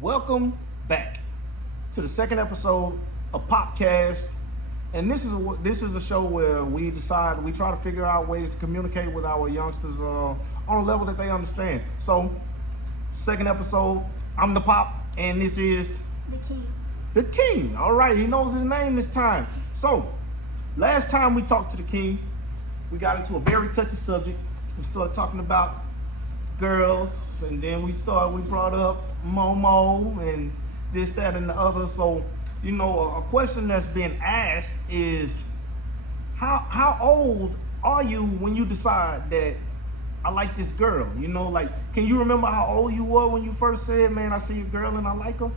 Welcome back to the second episode of Popcast, and this is a show where we try to figure out ways to communicate with our youngsters on a level that they understand. So, second episode, I'm the Pop, and this is The King. the King. All right, he knows his name this time. So, last time we talked to the King, we got into a very touchy subject. We started talking about girls, and then we brought up Momo and this, that, and the other. So, a question that's been asked is, how old are you when you decide that I like this girl? Can you remember how old you were when you first said, man, I see a girl and I like her? Man,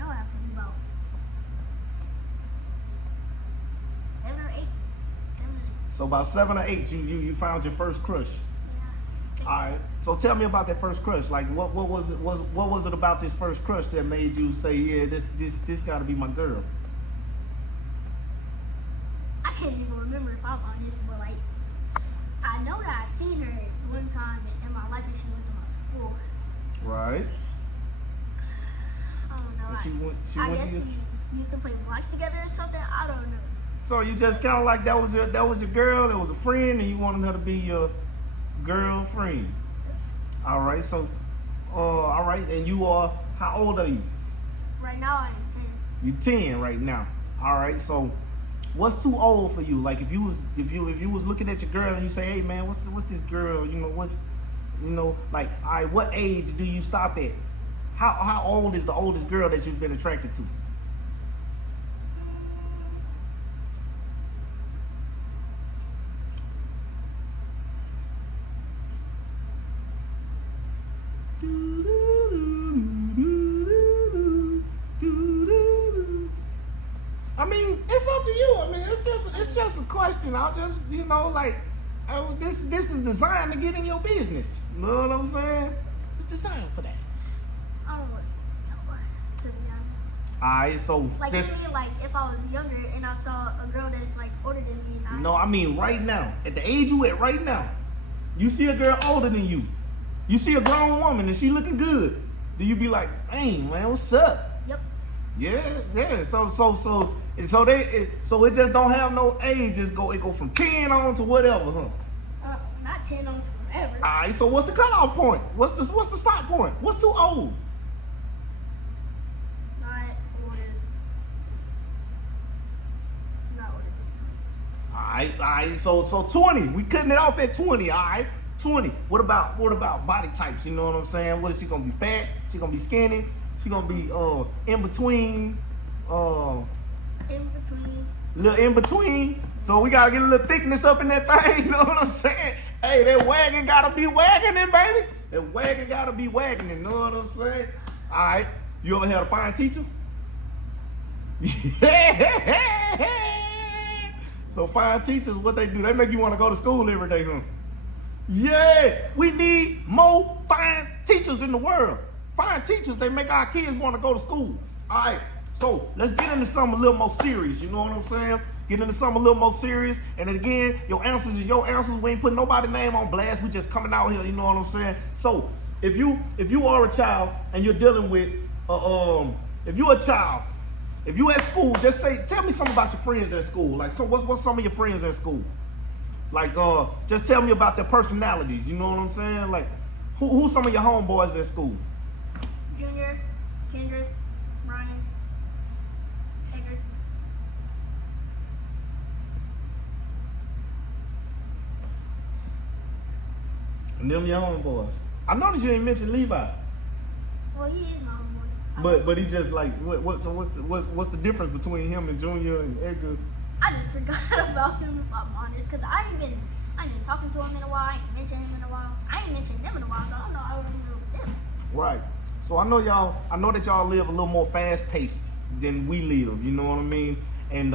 I would have to be about 7 or 8. 7 or 8. So about 7 or 8, you found your first crush. Yeah. All right. So tell me about that first crush. Like, what was it about this first crush that made you say, yeah, this got to be my girl? I can't even remember if I'm honest, but I know that I seen her one time in my life and she went to my school. Right. I don't know. She I went guess to your... we used to play blocks together or something. I don't know. So you just kind of like that was your girl, that was a friend, and you wanted her to be your girlfriend. All right. So, all right. And you are, how old are you? Right now I'm 10. You 10 right now. All right. So, what's too old for you? Like if you was looking at your girl and you say, hey man, what's this girl? All right, what age do you stop at? How old is the oldest girl that you've been attracted to? I mean, it's up to you. I mean, it's just a question. I'll just, this is designed to get in your business. You know what I'm saying? It's designed for that. I don't know, to be honest. All right, so Maybe if I was younger and I saw a girl that's older than me. No, I mean right now, at the age you at right now, you see a girl older than you. You see a grown woman and she looking good. Do you be like, dang man, what's up? Yep. Yeah. So it just don't have no age. It go from 10 on to whatever, huh? Not 10 on to forever. All right. So what's the cutoff point? What's the stop point? What's too old? Not older than 20. All right. So 20. We cutting it off at 20. All right. 20. What about body types? You know what I'm saying? What is she gonna be? Fat? She gonna be skinny? She gonna be in between? In between. Little in between. So we gotta get a little thickness up in that thing. You know what I'm saying? Hey, that wagon gotta be wagoning, baby. That wagon gotta be wagoning. You know what I'm saying? All right. You ever had a fine teacher? Yeah. So fine teachers, what they do? They make you want to go to school every day, huh? Yeah, we need more fine teachers in the world. Fine teachers, they make our kids want to go to school. All right, so let's get into something a little more serious. You know what I'm saying? Get into something a little more serious. And then again, your answers is your answers. We ain't putting nobody's name on blast. We just coming out here. You know what I'm saying? So if you are a child and you're dealing with, if you're a child, if you at school, just tell me something about your friends at school. Like, so what's some of your friends at school? Like, just tell me about their personalities. You know what I'm saying? Like, who's some of your homeboys at school? Junior, Kendrick, Ryan, Edgar. And them your homeboys. I noticed you ain't mentioned Levi. Well, he is my homeboy. But he just like what's the difference between him and Junior and Edgar? I just forgot about him if I'm honest, cause I ain't been talking to him in a while. I ain't mentioned him in a while. I ain't mentioned them in a while, so I don't know how to deal with them. Right. So I know that y'all live a little more fast paced than we live. You know what I mean? And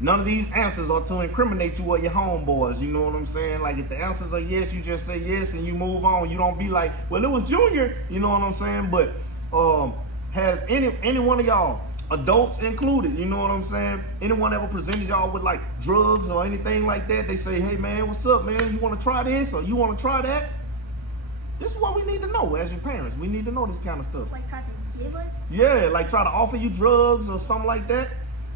none of these answers are to incriminate you or your homeboys. You know what I'm saying? Like if the answers are yes, you just say yes and you move on. You don't be like, well, it was Junior. You know what I'm saying? But has any one of y'all, adults included, you know what I'm saying? Anyone ever presented y'all with like drugs or anything like that? They say, hey man, what's up, man? You want to try this or you want to try that? This is what we need to know as your parents. We need to know this kind of stuff. Like try to give us? Yeah, like try to offer you drugs or something like that.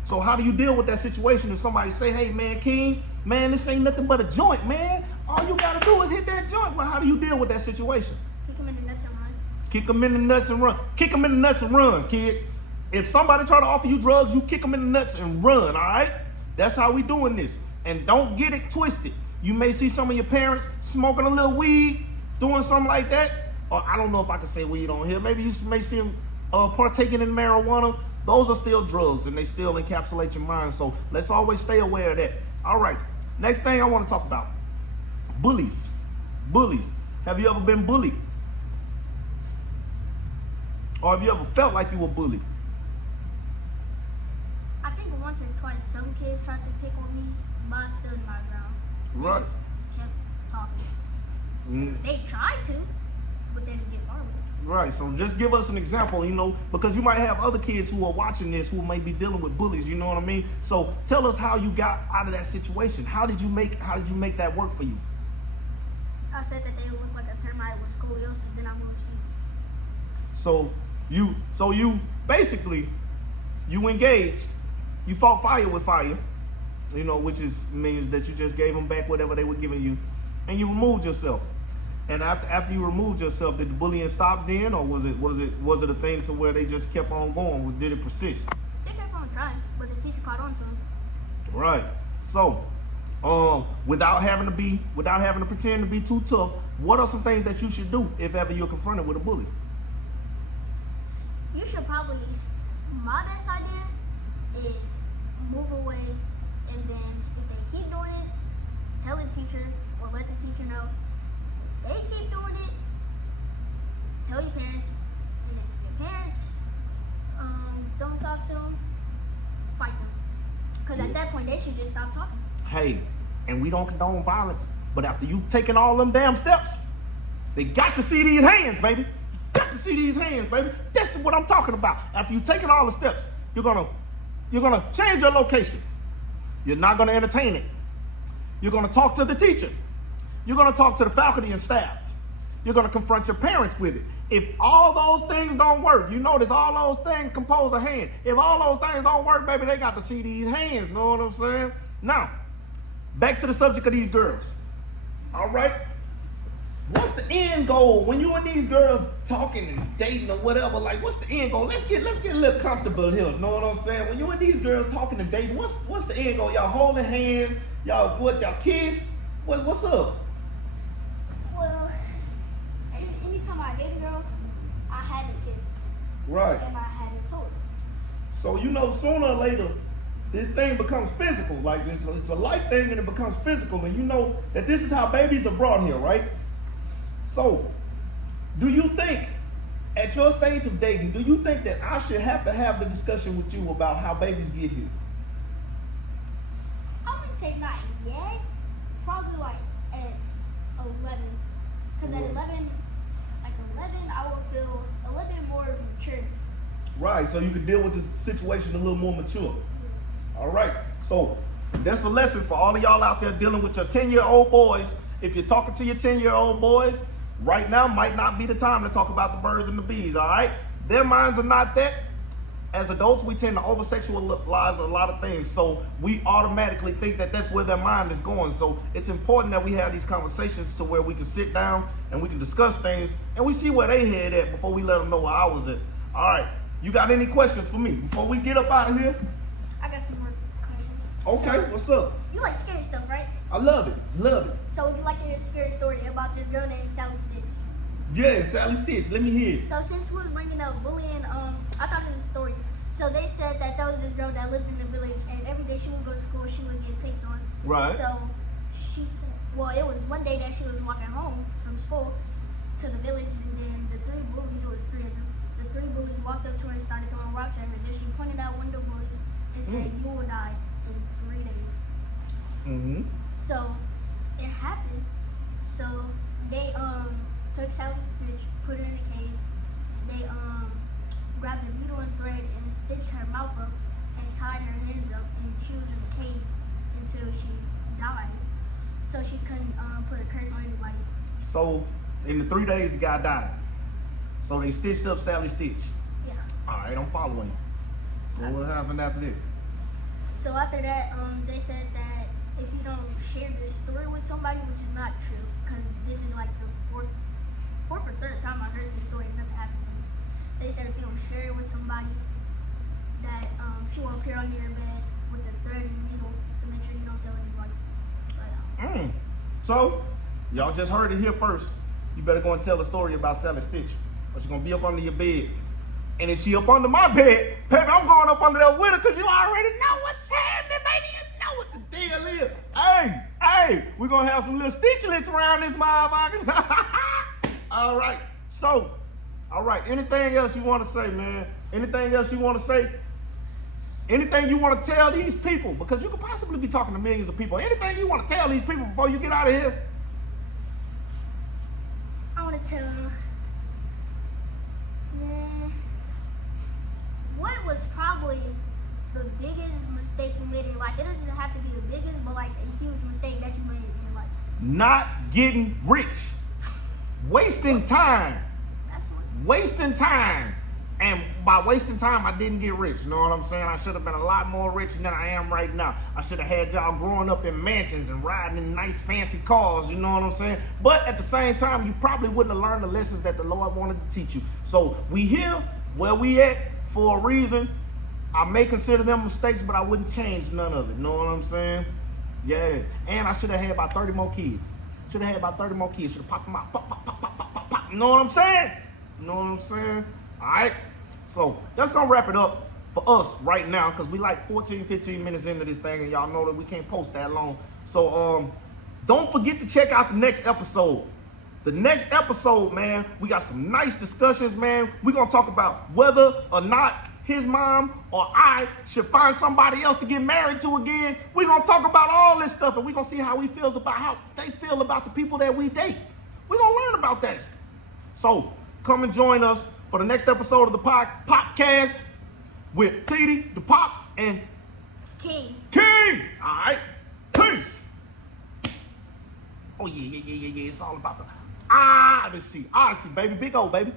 So how do you deal with that situation if somebody say, hey man, King, man, this ain't nothing but a joint, man. All you gotta do is hit that joint. Well, how do you deal with that situation? Kick him in the nuts and run. Kick them in the nuts and run. Kick them in the nuts and run, kids. If somebody try to offer you drugs, you kick them in the nuts and run, all right? That's how we doing this. And don't get it twisted. You may see some of your parents smoking a little weed, doing something like that. Or I don't know if I can say weed on here. Maybe you may see them partaking in marijuana. Those are still drugs and they still encapsulate your mind. So let's always stay aware of that. All right, next thing I want to talk about. Bullies. Bullies. Have you ever been bullied? Or have you ever felt like you were bullied? I think once or twice some kids tried to pick on me, but I stood my ground. Right. They just kept talking. Mm. They tried to, but they didn't get far with it. Right, so just give us an example, because you might have other kids who are watching this who may be dealing with bullies, you know what I mean? So tell us how you got out of that situation. How did you make that work for you? I said that they looked like a termite with scoliosis, then I moved seats. So you basically, you engaged, you fought fire with fire, which means that you just gave them back whatever they were giving you, and you removed yourself. And after you removed yourself, did the bullying stop then, or was it a thing to where they just kept on going? Did it persist? They kept on trying, but the teacher caught on to them. Right. So, without having to pretend to be too tough, what are some things that you should do if ever you're confronted with a bully? You should probably, my best idea is move away, and then if they keep doing it, tell the teacher or let the teacher know. They keep doing it, tell your parents, and if your parents don't talk to them, fight them. Because at that point, they should just stop talking. Hey, and we don't condone violence, but after you've taken all them damn steps, they got to see these hands, baby. Got to see these hands, baby. That's what I'm talking about. After you've taken all the steps, you're gonna change your location. You're not gonna entertain it. You're gonna talk to the teacher. You're going to talk to the faculty and staff. You're going to confront your parents with it. If all those things don't work, you notice all those things compose a hand. If all those things don't work, baby, they got to see these hands. Know what I'm saying? Now, back to the subject of these girls. All right? What's the end goal? When you and these girls talking and dating or whatever, like, what's the end goal? Let's get a little comfortable here. Know what I'm saying? When you and these girls talking and dating, what's the end goal? Y'all holding hands? Y'all kiss? What's up? Well, anytime I date a girl, I had to kiss. Right. And I had to told her. So sooner or later, this thing becomes physical. Like it's a life thing and it becomes physical. And you know that this is how babies are brought here, right? So, do you think, at your stage of dating, do you think that I should have to have the discussion with you about how babies get here? I wouldn't say not yet. Probably like at 11. Because at 11, I will feel a little bit more mature. Right, so you can deal with this situation a little more mature. All right, so that's a lesson for all of y'all out there dealing with your 10-year-old boys. If you're talking to your 10-year-old boys, right now might not be the time to talk about the birds and the bees, all right? Their minds are not that. As adults, we tend to over-sexualize a lot of things, so we automatically think that that's where their mind is going. So it's important that we have these conversations to where we can sit down and we can discuss things and we see where they head at before we let them know where I was at. All right, you got any questions for me before we get up out of here? I got some more questions. Okay, So, what's up? you like scary stuff, right? I love it. So would you like to hear a scary story about this girl named Sally Stitch? Yeah, Sally Stitch, let me hear it. So since we was bringing up bullying, I thought of this story. So they said that there was this girl that lived in the village, and every day she would go to school, she would get picked on. Right. So she said, well, it was one day that she was walking home from school to the village, and then the three bullies, it was three of them, the three bullies walked up to her and started throwing rocks at her. Then she pointed out one of the bullies and said, you will die in 3 days. Mm-hmm. So it happened. So they took Sally Stitch, put her in a cave. They grabbed a needle and thread and stitched her mouth up and tied her hands up, and she was in the cave until she died. So she couldn't put a curse on anybody. So In the 3 days, the guy died. So they stitched up Sally Stitch. Yeah. All right, I'm following you. So what happened after this? So after that, they said that if you don't share this story with somebody, which is not true, because this is like the fourth or third time I heard this story and nothing happened to me. They said if you don't share it with somebody, that she will appear under your bed with a thread and needle to make sure you don't tell anybody. But, So, y'all just heard it here first. You better go and tell the story about Sally Stitch. Or she's gonna be up under your bed. And if she up under my bed, baby, I'm going up under there with her because you already know what's happening, baby. You know what the deal is. Hey, we're gonna have some little stitchlets around this motherfucker. All right. So, all right. Anything else you want to say, man? Anything else you want to say? Anything you want to tell these people? Because you could possibly be talking to millions of people. Anything you want to tell these people before you get out of here? I want to tell them, man, what was probably the biggest mistake you made in life? It doesn't have to be the biggest, but like a huge mistake that you made in your life. Not getting rich. Wasting time. That's what. Wasting time. And by wasting time, I didn't get rich. You know what I'm saying? I should have been a lot more rich than I am right now. I should have had y'all growing up in mansions and riding in nice fancy cars. You know what I'm saying? But at the same time, you probably wouldn't have learned the lessons that the Lord wanted to teach you. So we here where we at for a reason. I may consider them mistakes, but I wouldn't change none of it. You know what I'm saying? Yeah. And I should have had about 30 more kids. Should have had about 30 more kids. Should have popped them out. Pop, pop, pop, pop, pop, pop, pop. You know what I'm saying? You know what I'm saying? All right. So that's going to wrap it up for us right now because we like 14, 15 minutes into this thing and y'all know that we can't post that long. So don't forget to check out the next episode. The next episode, man, we got some nice discussions, man. We're going to talk about whether or not his mom or I should find somebody else to get married to again. We're going to talk about all this stuff and we're going to see how he feels about how they feel about the people that we date. We're going to learn about that. So come and join us for the next episode of the Popcast with TD, the Pop, and King. King. All right. Peace. Oh, yeah. It's all about the Odyssey, baby. Big O, baby.